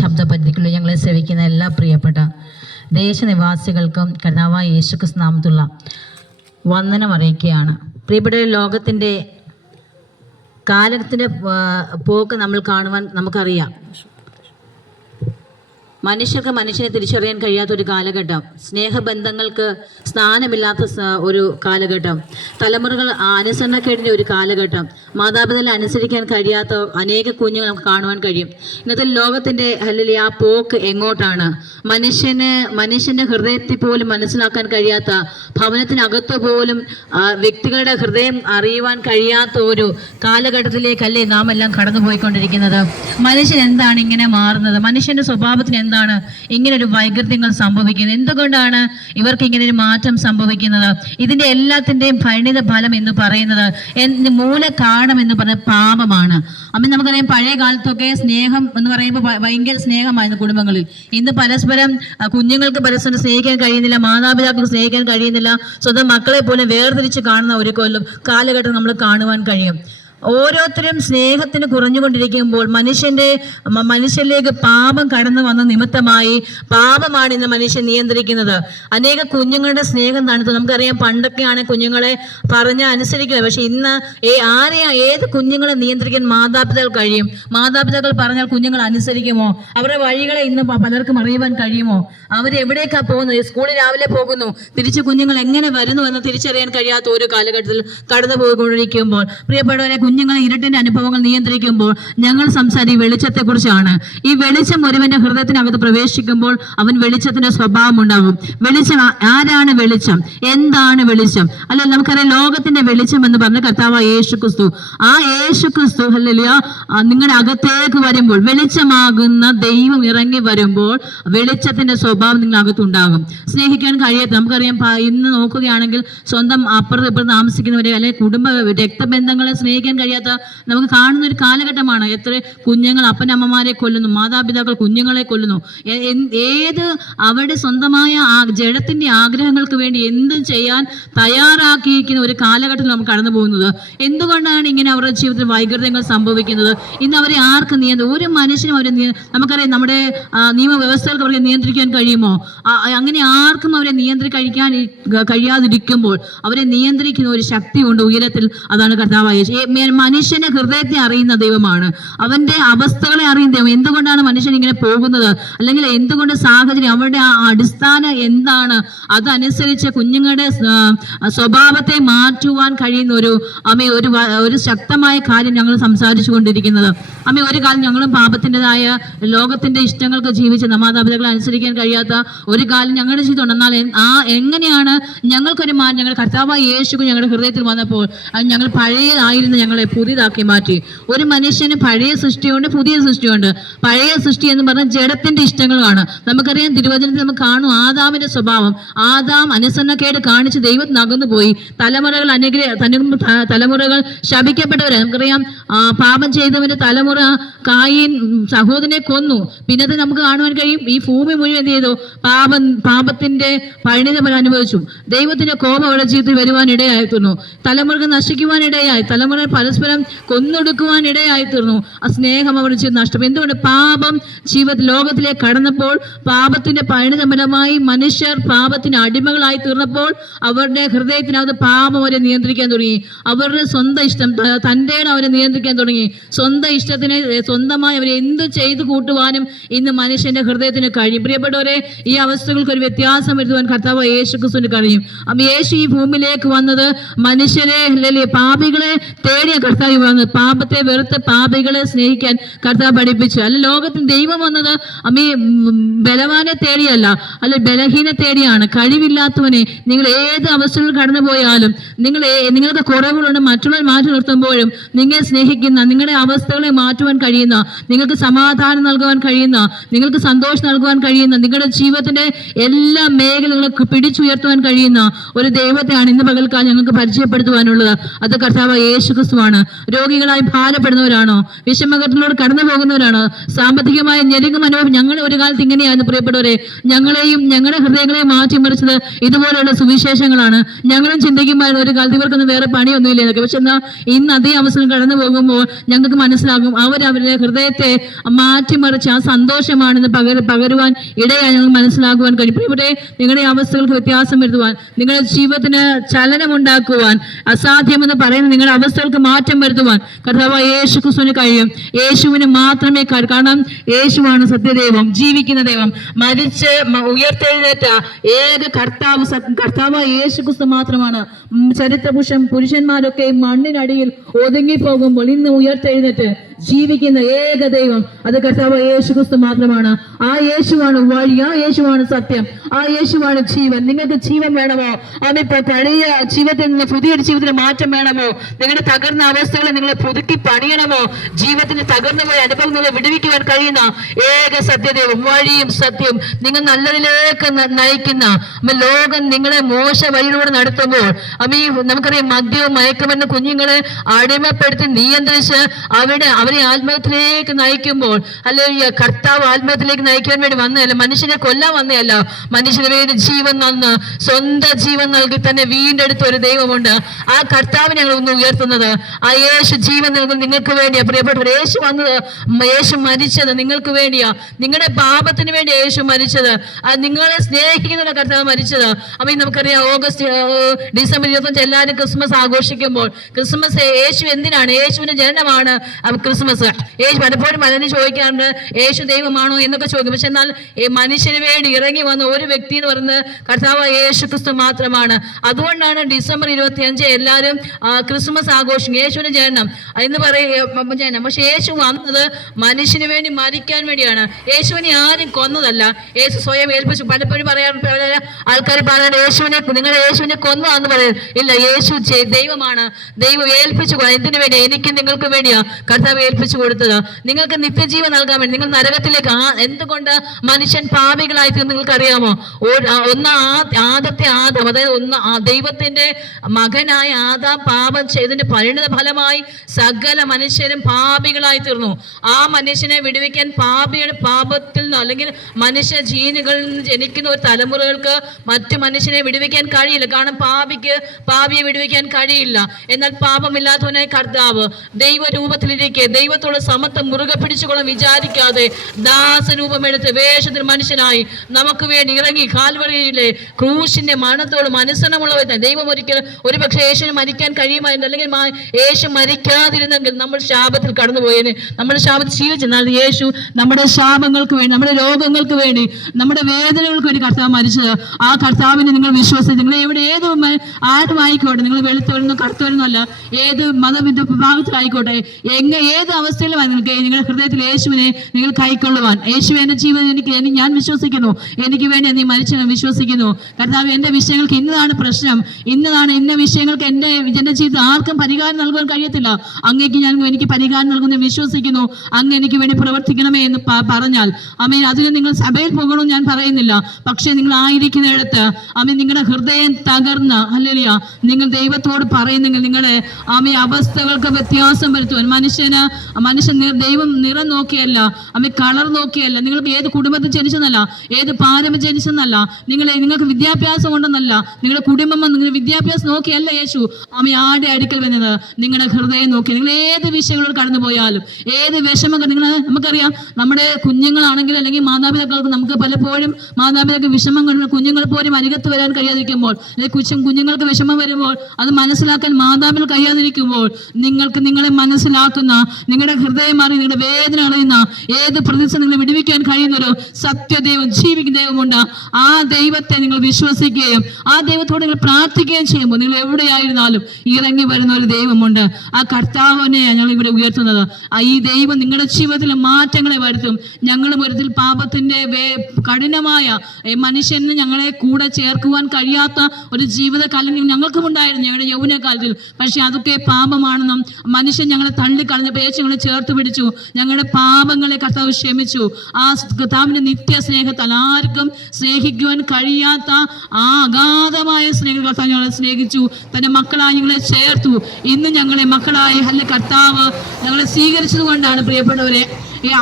ശബ്ദപരിധിക്കുള്ളിൽ ഞങ്ങളെ സേവിക്കുന്ന എല്ലാ പ്രിയപ്പെട്ട ദേശനിവാസികൾക്കും കർത്താവായ യേശുക്രിസ്തു നാമത്തിലുള്ള വന്ദനം അറിയിക്കുകയാണ്. പ്രിയപ്പെട്ട ലോകത്തിൻ്റെ കാലത്തിൻ്റെ പോക്ക് നമ്മൾ കാണുവാൻ നമുക്കറിയാം. മനുഷ്യർക്ക് മനുഷ്യനെ തിരിച്ചറിയാൻ കഴിയാത്തൊരു കാലഘട്ടം, സ്നേഹബന്ധങ്ങൾക്ക് സ്ഥാനമില്ലാത്ത ഒരു കാലഘട്ടം, തലമുറകൾ അനുസരണക്കേടിൻ്റെ ഒരു കാലഘട്ടം, മാതാപിതാക്കളെ അനുസരിക്കാൻ കഴിയാത്ത അനേക കുഞ്ഞുങ്ങൾ നമുക്ക് കാണുവാൻ കഴിയും. ഇന്നത്തെ ലോകത്തിൻ്റെ അല്ലെങ്കിൽ ആ പോക്ക് എങ്ങോട്ടാണ്? മനുഷ്യൻ്റെ ഹൃദയത്തിൽ പോലും മനസ്സിലാക്കാൻ കഴിയാത്ത, ഭവനത്തിനകത്ത് പോലും വ്യക്തികളുടെ ഹൃദയം അറിയുവാൻ കഴിയാത്ത ഒരു കാലഘട്ടത്തിലേക്കല്ലേ നാം എല്ലാം കടന്നുപോയിക്കൊണ്ടിരിക്കുന്നത്. മനുഷ്യൻ എന്താണ് ഇങ്ങനെ മാറുന്നത്? മനുഷ്യൻ്റെ സ്വഭാവത്തിന് എന്താണ് ഇങ്ങനെ ഒരു വൈകൃതങ്ങൾ സംഭവിക്കുന്നത്? എന്തുകൊണ്ടാണ് ഇവർക്ക് ഇങ്ങനെ ഒരു മാറ്റം സംഭവിക്കുന്നത്? ഇതിന്റെ എല്ലാത്തിന്റെയും പരിണിത ഫലം എന്ന് പറയുന്നത്, മൂല കാരണം എന്ന് പറയുന്നത് പാപമാണ്. അപ്പം നമുക്കറിയാം, പഴയ കാലത്തൊക്കെ സ്നേഹം എന്ന് പറയുമ്പോൾ ഭയങ്കര സ്നേഹമായിരുന്നു കുടുംബങ്ങളിൽ. ഇന്ന് പരസ്പരം കുഞ്ഞുങ്ങൾക്ക് പരസ്പരം സ്നേഹിക്കാൻ കഴിയുന്നില്ല, മാതാപിതാക്കൾക്ക് സ്നേഹിക്കാൻ കഴിയുന്നില്ല, സ്വന്തം മക്കളെ പോലും വേർതിരിച്ച് കാണുന്ന ഒരു കാലഘട്ടം നമ്മൾ കാണുവാൻ കഴിയും. ഓരോരുത്തരും സ്നേഹത്തിന് കുറഞ്ഞുകൊണ്ടിരിക്കുമ്പോൾ മനുഷ്യരിലേക്ക് പാപം കടന്നു വന്ന നിമിത്തമായി പാപമാണ് ഇന്ന് മനുഷ്യൻ നിയന്ത്രിക്കുന്നത്. അനേക കുഞ്ഞുങ്ങളുടെ സ്നേഹം തണുത്തു. നമുക്കറിയാം, പണ്ടൊക്കെയാണ് കുഞ്ഞുങ്ങളെ പറഞ്ഞാൽ അനുസരിക്കുന്നത്. പക്ഷെ ഇന്ന് ഏത് കുഞ്ഞുങ്ങളെ നിയന്ത്രിക്കാൻ മാതാപിതാക്കൾ കഴിയും? മാതാപിതാക്കൾ പറഞ്ഞാൽ കുഞ്ഞുങ്ങൾ അനുസരിക്കുമോ? അവരുടെ വഴികളെ ഇന്ന് പലർക്കും അറിയുവാൻ കഴിയുമോ? അവരെവിടേക്കാണ് പോകുന്നത്? സ്കൂളിൽ രാവിലെ പോകുന്നു, തിരിച്ച് കുഞ്ഞുങ്ങൾ എങ്ങനെ വരുന്നു എന്ന് തിരിച്ചറിയാൻ കഴിയാത്ത ഒരു കാലഘട്ടത്തിൽ കടന്നു പോയിക്കൊണ്ടിരിക്കുമ്പോൾ, പ്രിയപ്പെട്ടവരെ, കുഞ്ഞുങ്ങളെ ഇരുട്ടിന്റെ അനുഭവങ്ങൾ നിയന്ത്രിക്കുമ്പോൾ ഞങ്ങൾ സംസാരിക്കും വെളിച്ചത്തെക്കുറിച്ചാണ്. ഈ വെളിച്ചം ഒരുവന്റെ ഹൃദയത്തിനകത്ത് പ്രവേശിക്കുമ്പോൾ അവൻ വെളിച്ചത്തിന്റെ സ്വഭാവം ഉണ്ടാകും. വെളിച്ചം ആരാണ്? വെളിച്ചം എന്താണ്? വെളിച്ചം അല്ല, നമുക്കറിയാം, ലോകത്തിന്റെ വെളിച്ചം എന്ന് പറഞ്ഞ കർത്താവായ യേശുക്രിസ്തു. ആ യേശുക്രിസ്തു ഹല്ലേലൂയ നിങ്ങളുടെ അകത്തേക്ക് വരുമ്പോൾ, വെളിച്ചമാകുന്ന ദൈവം ഇറങ്ങി വരുമ്പോൾ വെളിച്ചത്തിന്റെ സ്വഭാവം നിങ്ങളകത്തുണ്ടാകും. സ്നേഹിക്കാൻ കഴിയാത്ത, നമുക്കറിയാം, ഇന്ന് നോക്കുകയാണെങ്കിൽ സ്വന്തം അപ്പുറത്ത് ഇപ്പുറത്ത് താമസിക്കുന്നവരെ അല്ലെങ്കിൽ കുടുംബ രക്തബന്ധങ്ങളെ സ്നേഹിക്കാൻ കഴിയാത്ത നമുക്ക് കാണുന്ന ഒരു കാലഘട്ടമാണ്. എത്ര കുഞ്ഞുങ്ങൾ അപ്പനമ്മമാരെ കൊല്ലുന്നു, മാതാപിതാക്കൾ കുഞ്ഞുങ്ങളെ കൊല്ലുന്നു. അവരുടെ സ്വന്തമായ ജഡത്തിന്റെ ആഗ്രഹങ്ങൾക്ക് വേണ്ടി എന്തും ചെയ്യാൻ തയ്യാറാക്കിയിരിക്കുന്ന ഒരു കാലഘട്ടത്തിൽ നമുക്ക് കടന്നു പോകുന്നത്. എന്തുകൊണ്ടാണ് ഇങ്ങനെ അവരുടെ ജീവിതത്തിൽ വൈകൃതങ്ങൾ സംഭവിക്കുന്നത്? ഇന്ന് അവരെ ആർക്ക് ഒരു മനുഷ്യനും നമുക്കറിയാം, നമ്മുടെ നിയമവ്യവസ്ഥകൾക്ക് അവരെ നിയന്ത്രിക്കാൻ കഴിയുമോ? അങ്ങനെ ആർക്കും അവരെ കഴിയാതിരിക്കുമ്പോൾ അവരെ നിയന്ത്രിക്കുന്ന ഒരു ശക്തിയുണ്ട് ഉയരത്തിൽ. അതാണ് കർത്താവായ മനുഷ്യന്റെ ഹൃദയത്തെ അറിയുന്ന ദൈവമാണ്, അവന്റെ അവസ്ഥകളെ അറിയുന്ന ദൈവം. എന്തുകൊണ്ടാണ് മനുഷ്യൻ ഇങ്ങനെ പോകുന്നത്, അല്ലെങ്കിൽ എന്തുകൊണ്ട് സാഹചര്യം, അവരുടെ ആ അടിസ്ഥാനം എന്താണ്, അതനുസരിച്ച് കുഞ്ഞുങ്ങളുടെ സ്വഭാവത്തെ മാറ്റുവാൻ കഴിയുന്ന ഒരു ശക്തമായ കാര്യം ഞങ്ങൾ സംസാരിച്ചു കൊണ്ടിരിക്കുന്നത്. ഒരു കാലം ഞങ്ങളും പാപത്തിൻ്റെതായ ലോകത്തിന്റെ ഇഷ്ടങ്ങൾക്ക് ജീവിച്ച മാതാപിതാക്കളെ അനുസരിക്കാൻ കഴിയാത്ത ഒരു കാലം ഞങ്ങളുടെ ജീവിതം. എന്നാൽ എങ്ങനെയാണ് ഞങ്ങൾക്കൊരു മാറ്റം? ഞങ്ങൾ കർത്താവായ യേശു ഞങ്ങളുടെ ഹൃദയത്തിൽ വന്നപ്പോൾ ഞങ്ങൾ പഴയതായിരുന്നു ഞങ്ങളെ പുതിയതാക്കി മാറ്റി. ഒരു മനുഷ്യന് പഴയ സൃഷ്ടിയുണ്ട്, പുതിയ സൃഷ്ടിയുണ്ട്. പഴയ സൃഷ്ടി എന്ന് പറഞ്ഞാൽ ജഡത്തിന്റെ ഇഷ്ടങ്ങളാണ്. നമുക്കറിയാം, തിരുവചനത്തിൽ നമുക്ക് കാണും ആദാമിന്റെ സ്വഭാവം. ആദാം അനുസരണക്കേട് കാണിച്ച് ദൈവത്തിന് അകന്നുപോയി. തലമുറകൾ ശപിക്കപ്പെട്ടവരെ. നമുക്കറിയാം, പാപം ചെയ്തവന്റെ തലമുറ കായീൻ സഹോദരനെ കൊന്നു. പിന്നത്തെ നമുക്ക് കാണുവാൻ കഴിയും, ഈ ഭൂമി മുഴുവൻ എന്ത് ചെയ്തു? പാപത്തിന്റെ പരിണിതഫലം അനുഭവിച്ചു. ദൈവത്തിന്റെ കോപം അവരുടെ ജീവിതത്തിൽ വരുവാൻ ഇടയായിത്തീർന്നു. തലമുറകൾ നശിക്കുവാൻ ഇടയായി. തലമുറ പരസ്പരം കൊന്നൊടുക്കുവാൻ ഇടയായി തീർന്നു. ആ സ്നേഹം അവരുടെ ജീവിതം നഷ്ടം. എന്തുകൊണ്ട്? പാപം ലോകത്തിലേക്ക് കടന്നപ്പോൾ, പാപത്തിന്റെ പരിണിതഫലമായി മനുഷ്യർ പാപത്തിന് അടിമകളായി തീർന്നപ്പോൾ അവരുടെ ഹൃദയത്തിനകത്ത് പാപം അവരെ നിയന്ത്രിക്കാൻ തുടങ്ങി. അവരുടെ സ്വന്തം ഇഷ്ടം, തൻ്റെ അവരെ നിയന്ത്രിക്കാൻ തുടങ്ങി. സ്വന്തം ഇഷ്ടത്തിനെ സ്വന്തമായി അവരെ എന്ത് ചെയ്തു കൂട്ടുവാനും ഇന്ന് മനുഷ്യന്റെ ഹൃദയത്തിന് കഴിയും. പ്രിയപ്പെട്ടവരെ, ഈ അവസ്ഥകൾക്ക് ഒരു വ്യത്യാസം വരുത്തുവാൻ കർത്താവ് യേശുക്രിസ്തുവിന് കഴിയും. യേശു ഈ ഭൂമിയിലേക്ക് വന്നത് മനുഷ്യരെ, പാപികളെ തേടിയ കർത്താവ് വന്നത്. പാപത്തെ വെറുത്ത് പാപികളെ സ്നേഹിക്കാൻ കർത്താവ് പഠിപ്പിച്ചു. അല്ല, ലോകത്തിൽ ദൈവം വന്നത് ബലവാനെ തേടിയല്ല, അല്ല ബലഹീനെ തേടിയാണ്. കഴിവില്ലാത്തവനെ, നിങ്ങൾ ഏത് അവസ്ഥകളിൽ കടന്നു പോയാലും, നിങ്ങൾക്ക് കുറവുകളുണ്ട്, മറ്റുള്ളവർ മാറ്റി നിർത്തുമ്പോഴും നിങ്ങളെ സ്നേഹിക്കുന്ന, നിങ്ങളുടെ അവസ്ഥകളെ മാറ്റുവാൻ കഴിയുന്ന, നിങ്ങൾക്ക് സമാധാനം നൽകുവാൻ കഴിയുന്ന, നിങ്ങൾക്ക് സന്തോഷം നൽകുവാൻ കഴിയുന്ന, നിങ്ങളുടെ ജീവിതത്തിന്റെ എല്ലാ മേഖലകളും പിടിച്ചുയർത്തുവാൻ കഴിയുന്ന ഒരു ദൈവത്തെയാണ് ഇന്ന് പകൽക്കാലം ഞങ്ങൾക്ക് പരിചയപ്പെടുത്തുവാനുള്ളത്. അത് കർത്താവ് യേശുക്രിസ്തു മാത്രമാണ്. രോഗികളായി ഭാരപ്പെടുന്നവരാണോ, വിഷമഘട്ടത്തിലൂടെ കടന്നു പോകുന്നവരാണോ, സാമ്പത്തികമായ ഞെരുങ്ങും അനുഭവം ഞങ്ങൾ ഒരു കാലത്ത് ഇങ്ങനെയായിരുന്നു പ്രിയപ്പെട്ടവരെ. ഞങ്ങളെയും ഞങ്ങളുടെ ഹൃദയങ്ങളെയും മാറ്റിമറിച്ചത് ഇതുപോലെയുള്ള സുവിശേഷങ്ങളാണ്. ഞങ്ങളും ചിന്തിക്കുമ്പോൾ ഒരു കാലത്ത് ഇവർക്കൊന്നും വേറെ പണിയൊന്നുമില്ല എന്നൊക്കെ. പക്ഷെ എന്നാൽ ഇന്ന് അതേ അവസരം കടന്നു പോകുമ്പോൾ ഞങ്ങൾക്ക് മനസ്സിലാകും അവരവരുടെ ഹൃദയത്തെ മാറ്റിമറിച്ച് ആ സന്തോഷമാണെന്ന് പകരുവാൻ ഇടയായി ഞങ്ങൾ മനസ്സിലാക്കുവാൻ കഴിയും. ഇവിടെ നിങ്ങളുടെ അവസ്ഥകൾക്ക് വ്യത്യാസം വരുത്തുവാൻ, നിങ്ങളുടെ ജീവിതത്തിന് ചലനമുണ്ടാക്കുവാൻ, അസാധ്യമെന്ന് പറയുന്ന നിങ്ങളുടെ അവസ്ഥകൾക്ക് മാറ്റം വരുത്തുവാൻ കർത്താവായ യേശു ക്രിസ്തുവിന് കഴിയും. യേശുവിന് മാത്രമേ കാരണം യേശുവാണ് സത്യദൈവം, ജീവിക്കുന്ന ദൈവം. മരിച്ച് ഉയർത്തെഴുന്നേറ്റ ഏക കർത്താവായ യേശു ക്രിസ്തു മാത്രമാണ്. പുരുഷന്മാരൊക്കെ മണ്ണിനടിയിൽ ഒതുങ്ങിപ്പോകുമ്പോൾ ഇന്ന് ഉയർത്തെഴുന്നേറ്റ് ജീവിക്കുന്ന ഏക ദൈവം അത് കർത്താവ് യേശു ക്രിസ്തു മാത്രമാണ്. ആ യേശുവാണ് വഴി, ആ യേശുവാണ് സത്യം, ആ യേശുവാണ് ജീവൻ. നിങ്ങൾക്ക് ജീവൻ വേണമോ? അതിപ്പോ പഴയ ജീവിതത്തിൽ നിന്ന് പുതിയൊരു ജീവിതത്തിന് മാറ്റം വേണമോ? നിങ്ങളുടെ തകർന്ന അവസ്ഥകളെ നിങ്ങളെ പുതുക്കി പണിയണമോ? ജീവിതത്തിന് തകർന്നു പോയ അനുഭവം നിങ്ങളെ വിടുവിക്കുവാൻ കഴിയുന്ന ഏക സത്യദൈവം, വഴിയും സത്യം, നിങ്ങൾ നല്ലതിലേക്ക് നയിക്കുന്ന ലോകം നിങ്ങളെ മോശ വഴിയിലൂടെ നടത്തുമ്പോൾ നമുക്കറിയാം മദ്യവും മയക്കുമെന്ന കുഞ്ഞുങ്ങളെ അടിമപ്പെടുത്തി നിയന്ത്രിച്ച് അവരെ ആത്മഹത്യയിലേക്ക് നയിക്കുമ്പോൾ അല്ലെങ്കിൽ കർത്താവ് ആത്മഹത്യയിലേക്ക് നയിക്കാൻ വേണ്ടി വന്നതല്ല, മനുഷ്യനെ കൊല്ലാൻ വന്നതല്ല, മനുഷ്യന് വേണ്ടി ജീവൻ തന്ന് സ്വന്തം ജീവൻ നൽകി തന്നെ വീണ്ടെടുത്ത ഒരു ദൈവമുണ്ട്. ആ കർത്താവ് ഞങ്ങൾ ഒന്ന് ഉയർത്തുന്നത്. ആ യേശു ജീവൻ നൽകുന്നത് നിങ്ങൾക്ക് വേണ്ടിയാ പ്രിയപ്പെട്ടവർ. യേശു വന്നത്, യേശു മരിച്ചത് നിങ്ങൾക്ക് വേണ്ടിയാ. നിങ്ങളുടെ പാപത്തിന് വേണ്ടി യേശു മരിച്ചത്. നിങ്ങളെ സ്നേഹിക്കുന്ന കർത്താവ് മരിച്ചത്. നമുക്കറിയാം ഡിസംബർ 25 എല്ലാവരും ക്രിസ്മസ് ആഘോഷിക്കുമ്പോൾ ക്രിസ്മസ് യേശു എന്തിനാണ്? യേശുവിന്റെ ജനനമാണ് ക്രിസ്മസ്. യേശു പലപ്പോഴും പലരും ചോദിക്കാറുണ്ട് യേശു ദൈവമാണോ എന്നൊക്കെ ചോദിക്കും. പക്ഷെ എന്നാൽ മനുഷ്യന് വേണ്ടി ഇറങ്ങി വന്ന ഒരു വ്യക്തി എന്ന് പറയുന്നത് കർത്താവ് യേശു ക്രിസ്തു മാത്രമാണ്. അതുകൊണ്ടാണ് ഡിസംബർ 25 എല്ലാവരും ക്രിസ്മസ് ആഘോഷിക്കും, യേശുവിന്റെ ജനനം എന്ന് പറയും. പക്ഷെ യേശു വന്നത് മനുഷ്യന് വേണ്ടി മരിക്കാൻ വേണ്ടിയാണ്. യേശുവിനെ ആരും കൊന്നതല്ല, യേശു സ്വയം ഏൽപ്പിച്ചു. പലപ്പോഴും ആൾക്കാർ പറയാൻ നിങ്ങൾ യേശുവിനെ കൊന്നതാന്ന് പറയും. ഇല്ല, യേശു ദൈവമാണ്. ദൈവം ഏൽപ്പിച്ചു. എന്തിനു വേണ്ടി? എനിക്ക് നിങ്ങൾക്ക് വേണ്ടിയാ കർത്താവ് ഏൽപ്പിച്ചു കൊടുത്തത്. നിങ്ങൾക്ക് നിത്യജീവൻ നൽകാൻ വേണ്ടി. നിങ്ങൾ നരകത്തിലേക്ക് എന്തുകൊണ്ട് മനുഷ്യൻ പാപികളായി തീർന്ന് നിങ്ങൾക്ക് അറിയാമോ? ആദത്തെ ആദം, അതായത് ദൈവത്തിന്റെ മകനായ ആദാം പാപം ചെയ്തതിന്റെ പരിണിത ഫലമായി സകല മനുഷ്യരും പാപികളായി തീർന്നു. ആ മനുഷ്യനെ വിടുവിക്കാൻ പാപിയുടെ പാപത്തിൽ നിന്ന് അല്ലെങ്കിൽ മനുഷ്യ ജീനുകളിൽ നിന്ന് ജനിക്കുന്ന ഒരു തലമുറകൾക്ക് മറ്റു മനുഷ്യനെ വിടുവിക്കാൻ കഴിയില്ല. കാരണം പാപിയെ വിടുവിക്കാൻ കഴിയില്ല. എന്നാൽ പാപമില്ലാത്തവനായ കർത്താവ് ദൈവരൂപത്തിലിരിക്കെ ദൈവത്തോട് സമത്വം മുറുകെ പിടിച്ചുകൊള്ളാൻ വിചാരിക്കാതെ ദാസരൂപമെടുത്ത് വേഷത്തിൽ മനുഷ്യനായി നമുക്ക് വേണ്ടി ഇറങ്ങി കാൽവറിയിലെ ക്രൂശിന്റെ മരണത്തോടും അനുസരണമുള്ളവർ. ദൈവം ഒരുപക്ഷെ യേശുവിന് മരിക്കാൻ കഴിയുമായിരുന്നു, അല്ലെങ്കിൽ യേശു മരിക്കാതിരുന്നെങ്കിൽ നമ്മൾ ശാപത്തിൽ കടന്നുപോയേനെ. നമ്മുടെ ശാപത്തിൽ ശീലിച്ചെന്നാൽ യേശു നമ്മുടെ ശാപങ്ങൾക്ക് വേണ്ടി, നമ്മുടെ രോഗങ്ങൾക്ക് വേണ്ടി, നമ്മുടെ വേദനകൾക്ക് വേണ്ടി കർത്താവ് മരിച്ചത്. ആ കർത്താവിനെ നിങ്ങൾ വിശ്വസിച്ച് നിങ്ങൾ ഏത് ആരും ആയിക്കോട്ടെ, നിങ്ങൾ വെളുത്തവരെന്നോ കറുത്തവരെന്നോ അല്ല, ഏത് മതവിഭാഗത്തിലായിക്കോട്ടെ, ഏത് അവസ്ഥയിലും നിങ്ങളുടെ ഹൃദയത്തിൽ യേശുവിനെ നിങ്ങൾ കൈക്കൊള്ളുവാൻ, യേശു എന്റെ ജീവിതം ഞാൻ വിശ്വസിക്കുന്നു, എനിക്ക് വേണ്ടി നീ മരിച്ചെന്ന് വിശ്വസിക്കുന്നു. കർത്താവ് എന്റെ വിഷയങ്ങൾക്ക് ഇന്നതാണ് പ്രശ്നം, ഇന്ന വിഷയങ്ങൾക്ക് എന്റെ ജീവിതത്തിൽ ആർക്കും പരിഹാരം നൽകാൻ കഴിയത്തില്ല, അങ്ങേക്ക് എനിക്ക് പരിഹാരം നൽകുന്ന വിശ്വസിക്കുന്നു, അങ്ങ് എനിക്ക് വേണ്ടി പ്രവർത്തിക്കണമേ എന്ന് പറഞ്ഞാൽ അതിന് നിങ്ങൾ സഭയിൽ പോകണമെന്ന് ഞാൻ പറയുന്നില്ല. പക്ഷെ നിങ്ങൾ ആയിരിക്കുന്നിടത്ത് നിങ്ങളുടെ ഹൃദയം തകർന്ന് നിങ്ങൾ ദൈവത്തോട് പറയുന്നെങ്കിൽ നിങ്ങളുടെ അവസ്ഥകൾക്ക് വ്യത്യാസം വരുത്തുവാൻ മനുഷ്യൻ ദൈവം നിറം നോക്കിയല്ല, കളർ നോക്കിയല്ല, നിങ്ങൾ ഏത് കുടുംബത്തിൽ ജനിച്ചെന്നല്ല, ഏത് പാരമ്പര്യം ജനിച്ചെന്നല്ല, നിങ്ങൾക്ക് വിദ്യാഭ്യാസം ഉണ്ടെന്നല്ല, നിങ്ങളുടെ കുടുംബം നിങ്ങളുടെ വിദ്യാഭ്യാസം നോക്കിയല്ല യേശു ആടെ അടുക്കൽ വന്നത്, നിങ്ങളുടെ ഹൃദയം നോക്കി. നിങ്ങൾ ഏത് വിഷയങ്ങളോട് കടന്നു പോയാലും, ഏത് വിഷമങ്ങൾ നമുക്കറിയാം, നമ്മുടെ കുഞ്ഞുങ്ങളാണെങ്കിൽ അല്ലെങ്കിൽ മാതാപിതാക്കൾക്ക് നമുക്ക് പലപ്പോഴും മാതാപിതാക്കൾ വിഷമം കൊണ്ട് കുഞ്ഞുങ്ങൾ പോലും അരികത്ത് വരാൻ കഴിയാതിരിക്കുമ്പോൾ, കുഞ്ഞുങ്ങൾക്ക് വിഷമം വരുമ്പോൾ അത് മനസ്സിലാക്കാൻ മാതാപിതാക്കൾ കഴിയാതിരിക്കുമ്പോൾ, നിങ്ങളെ മനസ്സിലാക്കുന്ന, നിങ്ങളുടെ ഹൃദയം മാറി നിങ്ങളുടെ വേദന അറിയുന്ന, ഏത് പ്രതിസന്ധി നിങ്ങളെ വിടുവിക്കാൻ കഴിയുന്നൊരു സത്യദൈവം, ജീവിക്കുന്ന ദൈവമുണ്ട്. ആ ദൈവത്തെ നിങ്ങൾ വിശ്വസിക്കുകയും ആ ദൈവത്തോട് നിങ്ങൾ പ്രാർത്ഥിക്കുകയും ചെയ്യുമ്പോൾ നിങ്ങൾ എവിടെയായിരുന്നാലും ഇറങ്ങി വരുന്ന ഒരു ദൈവമുണ്ട്. ആ കർത്താവിനെയാണ് ഞങ്ങൾ ഇവിടെ ഉയർത്തുന്നത്. ഈ ദൈവം നിങ്ങളുടെ ജീവിതത്തിൽ മാറ്റങ്ങളെ വരുത്തും. ഞങ്ങളും ഒരിക്കൽ പാപത്തിന്റെ കഠിനമായ മനുഷ്യന് ഞങ്ങളെ കൂടെ ചേർക്കുവാൻ കഴിയാത്ത ഒരു ജീവിതകാലം ഞങ്ങൾക്കും ഉണ്ടായിരുന്നു ഞങ്ങളുടെ യൗവനകാലത്തിൽ. പക്ഷെ അതൊക്കെ പാപമാണെന്നും മനുഷ്യൻ ഞങ്ങളെ തള്ളിക്കളഞ്ഞപ്പോൾ ചേച്ചി ഞങ്ങളെ ചേർത്ത് പിടിച്ചു. ഞങ്ങളുടെ പാപങ്ങളെ കർത്താവ് ക്ഷമിച്ചു. ആ കർത്താവിന്റെ നിത്യ സ്നേഹത്താൽ ആർക്കും സ്നേഹിക്കുവാൻ കഴിയാത്ത ആ അഗാധമായ സ്നേഹം കർത്താവ് ഞങ്ങളെ സ്നേഹിച്ചു. തന്റെ മക്കളായി ഞങ്ങളെ ചേർത്തു. ഇന്ന് ഞങ്ങളെ മക്കളായി കർത്താവ് ഞങ്ങളെ സ്വീകരിച്ചത് കൊണ്ടാണ് പ്രിയപ്പെട്ടവരെ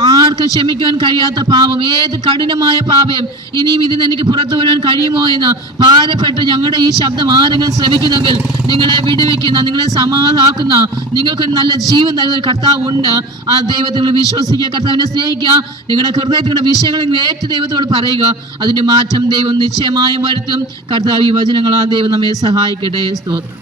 ആർക്കും ക്ഷമിക്കുവാൻ കഴിയാത്ത പാപം, ഏത് കഠിനമായ പാപം ഇനിയും ഇതിന് എനിക്ക് പുറത്തു വരാൻ കഴിയുമോ എന്ന് ഭാരപ്പെട്ട് ഞങ്ങളുടെ ഈ ശബ്ദം ആരെങ്കിലും ശ്രമിക്കുന്നെങ്കിൽ നിങ്ങളെ വിടുവിക്കുന്ന, നിങ്ങളെ സമാധാക്കുന്ന, നിങ്ങൾക്കൊരു നല്ല ജീവൻ തരുന്ന ഒരു കർത്താവ് ഉണ്ട്. ആ ദൈവത്തിൽ വിശ്വസിക്കുക, കർത്താവിനെ സ്നേഹിക്കുക, നിങ്ങളുടെ ഹൃദയത്തിലുള്ള വിഷയങ്ങൾ ഏറ്റു ദൈവത്തോട് പറയുക. അതിന്റെ മാറ്റം ദൈവം നിശ്ചയമായും വരുത്തും. കർത്താവ് ഈ വചനങ്ങൾ ആ ദൈവം നമ്മെ സഹായിക്കട്ടെ. സ്തോത്രം.